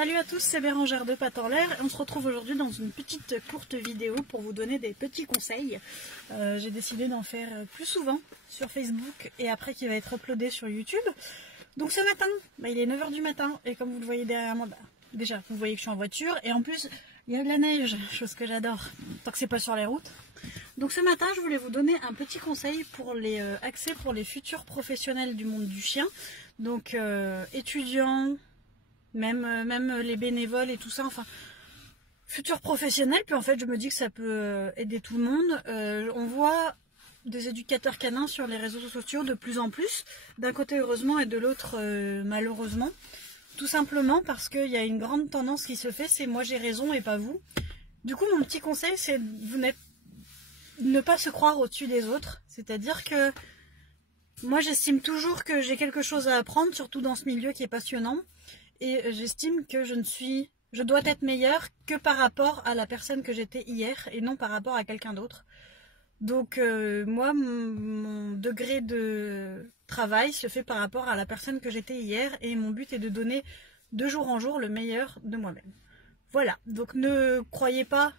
Salut à tous, c'est Bérangère de Pattes en l'air et on se retrouve aujourd'hui dans une petite courte vidéo pour vous donner des petits conseils. J'ai décidé d'en faire plus souvent sur Facebook et après qui va être uploadé sur YouTube. Donc ce matin, il est 9 h du matin et comme vous le voyez derrière moi, déjà vous voyez que je suis en voiture et en plus il y a de la neige, chose que j'adore, tant que c'est pas sur les routes. Donc ce matin je voulais vous donner un petit conseil pour les accès pour les futurs professionnels du monde du chien. Donc étudiants, même les bénévoles et tout ça, enfin futurs professionnels. Puis en fait je me dis que ça peut aider tout le monde. On voit des éducateurs canins sur les réseaux sociaux de plus en plus, d'un côté heureusement et de l'autre malheureusement, tout simplement parce qu'il y a une grande tendance qui se fait, c'est moi j'ai raison et pas vous. Du coup mon petit conseil c'est de ne pas se croire au-dessus des autres, c'est-à-dire que moi j'estime toujours que j'ai quelque chose à apprendre, surtout dans ce milieu qui est passionnant. Et j'estime que je dois être meilleure que par rapport à la personne que j'étais hier et non par rapport à quelqu'un d'autre. Donc moi, mon degré de travail se fait par rapport à la personne que j'étais hier et mon but est de donner de jour en jour le meilleur de moi-même. Voilà, donc ne croyez pas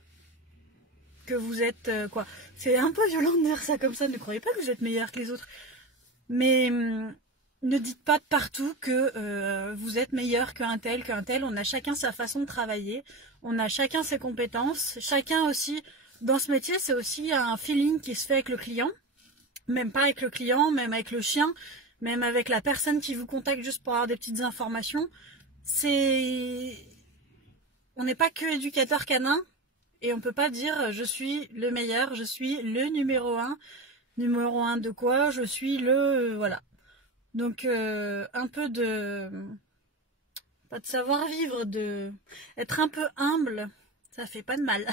que vous êtes quoi. C'est un peu violent de dire ça comme ça, ne croyez pas que vous êtes meilleur que les autres. Mais ne dites pas de partout que vous êtes meilleur qu'un tel. On a chacun sa façon de travailler, on a chacun ses compétences, chacun aussi, dans ce métier, c'est aussi un feeling qui se fait avec le client, même pas avec le client, même avec le chien, même avec la personne qui vous contacte juste pour avoir des petites informations. On n'est pas que éducateur canin et on peut pas dire je suis le meilleur, je suis le numéro 1. Numéro 1 de quoi? Je suis le... voilà. Donc un peu pas de savoir-vivre, être un peu humble, ça fait pas de mal.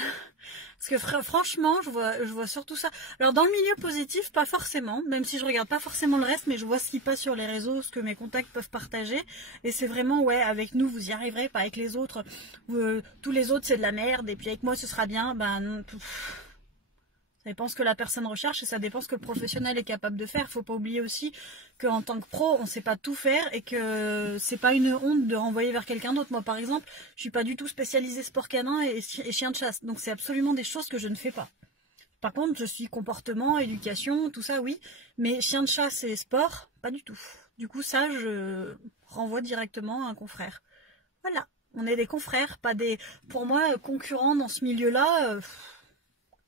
Parce que franchement, je vois surtout ça. Alors dans le milieu positif, pas forcément, même si je regarde pas forcément le reste, mais je vois ce qui passe sur les réseaux, ce que mes contacts peuvent partager. Et c'est vraiment, ouais, avec nous, vous y arriverez, pas avec les autres. Tous les autres, c'est de la merde, et puis avec moi, ce sera bien. Ben non, ça dépend ce que la personne recherche et ça dépend ce que le professionnel est capable de faire. Faut pas oublier aussi qu'en tant que pro, on sait pas tout faire et que c'est pas une honte de renvoyer vers quelqu'un d'autre. Moi, par exemple, je suis pas du tout spécialisée sport canin et chien de chasse. Donc, c'est absolument des choses que je ne fais pas. Par contre, je suis comportement, éducation, tout ça, oui. Mais chien de chasse et sport, pas du tout. Du coup, ça, je renvoie directement à un confrère. Voilà. On est des confrères, pas des, pour moi, concurrents dans ce milieu-là.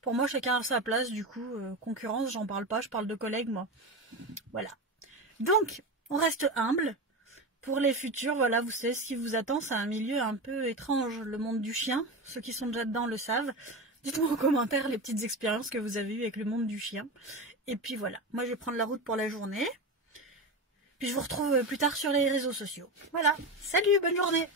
Pour moi, chacun a sa place, du coup, concurrence, j'en parle pas, je parle de collègues, moi. Voilà. Donc, on reste humble. Pour les futurs, voilà, vous savez ce qui vous attend, c'est un milieu un peu étrange, le monde du chien. Ceux qui sont déjà dedans le savent. Dites-moi en commentaire les petites expériences que vous avez eues avec le monde du chien. Et puis voilà, moi je vais prendre la route pour la journée. Puis je vous retrouve plus tard sur les réseaux sociaux. Voilà, salut, bonne journée!